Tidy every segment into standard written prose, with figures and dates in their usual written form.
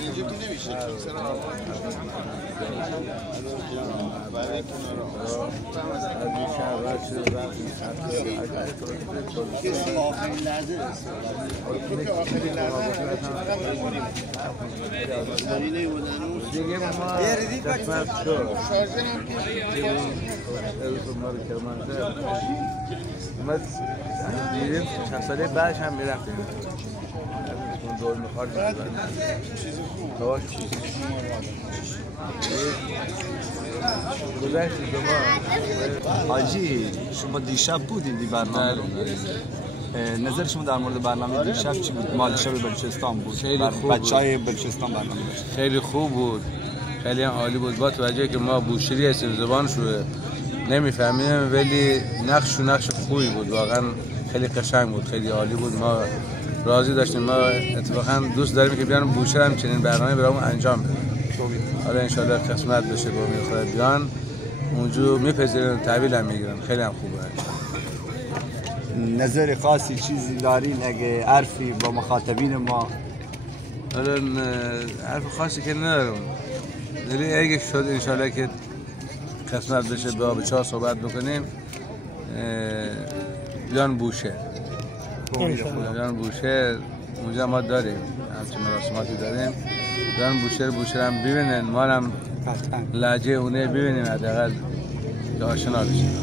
اینجا که نمیشه کسی آخرین لحظه ما دیدیم چند ساله بعدش هم میرفتیم اون دور میخواد حاجی شما دیشب بودین دی برنامه رو نظر شما در مورد برنامه دیشب چی بود؟ مال شب بلوچستان بود. خیلی خوب بچهای بلوچستان برنامه داشت. خیلی خوب بود. خیلی عالی بود. با توجه که ما بوشهری هستیم زبانش رو نمیفهمیم ولی نقش خوبی بود. واقعا خیلی قشنگ بود. خیلی عالی بود. ما راضی داشتیم. ما اتفاقا دوست داریم که بیان بوشهر هم چنین برنامه برامون انجام بده. حالا ان شاء الله قسمت بشه با میخواد بیان اونجا میپذیرن تحویل هم میگیرن. خیلی هم خوبه. نظر خاصی چیزی دارین اگه عرفی با مخاطبین ما؟ حالا عرف خاصی که ندارم ولی اگه شد انشالله که قسمت بشه با بچه‌ها صحبت بکنیم بیان بوشهر اونجا ما داریم همچین مراسماتی داریم بیان بوشهر هم ببینن ما هم لهجه اونه ببینیم حداقل که آشنا بشیم.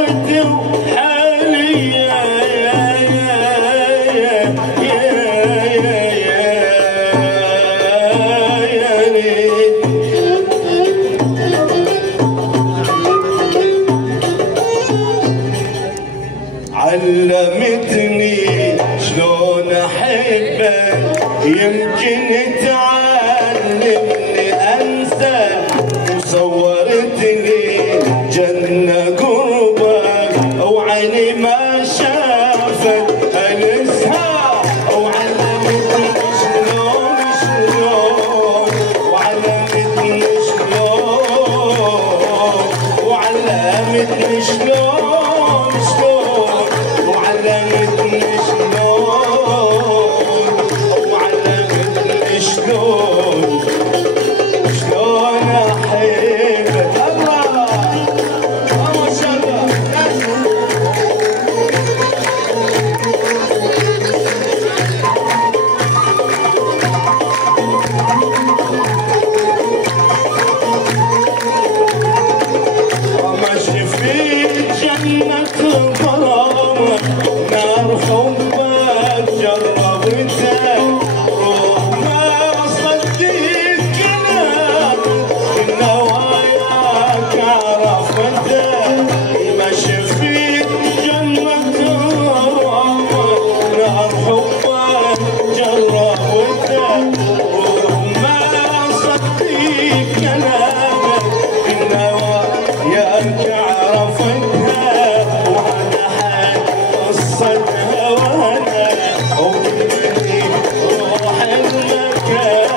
ودي وحالي علمتني شلون احبك يمكن تعلمني انسى وصورت لي جنة قربك وعيني ما شافت انسها وعلمتني شلون وعلمتني وعلمتني شلون وعلمتني شلون احبك الله ما شاء الله ماشي في جنة غرامك نار حبك جربتها روح ما صدق كلامك النواياك عرفتها ماشي في جنة غرامك نار حبك جربتها روح ما صدق كلامك النواياك عرفتها وعلى حد قصتها وانا وكلمني روح المكان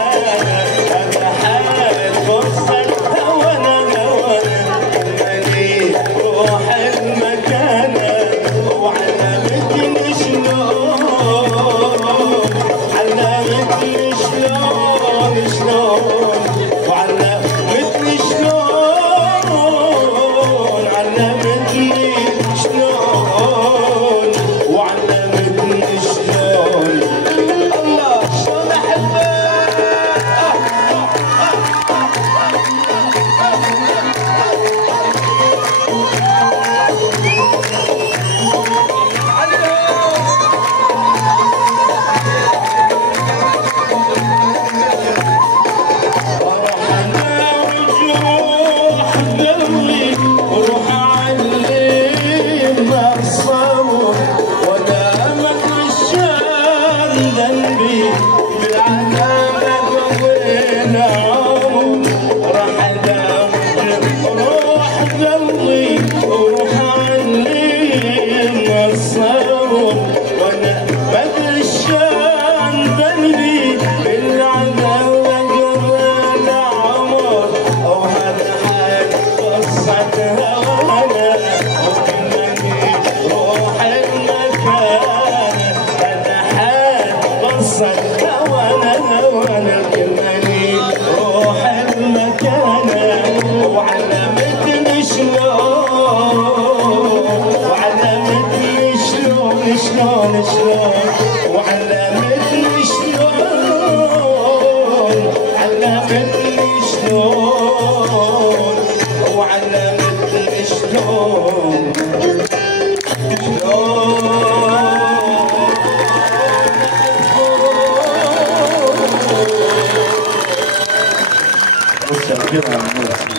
على حد قصتها وانا كلمني روح المكان وعلمتني شلون علمتني شلون وعلمتني شلون علمتني شلون وعلمتني شلون الله شلون احبك وعلمتني شلون وعلمتني شلون وعلمتني شلون علمتني شلون وعلمتني شلون شلون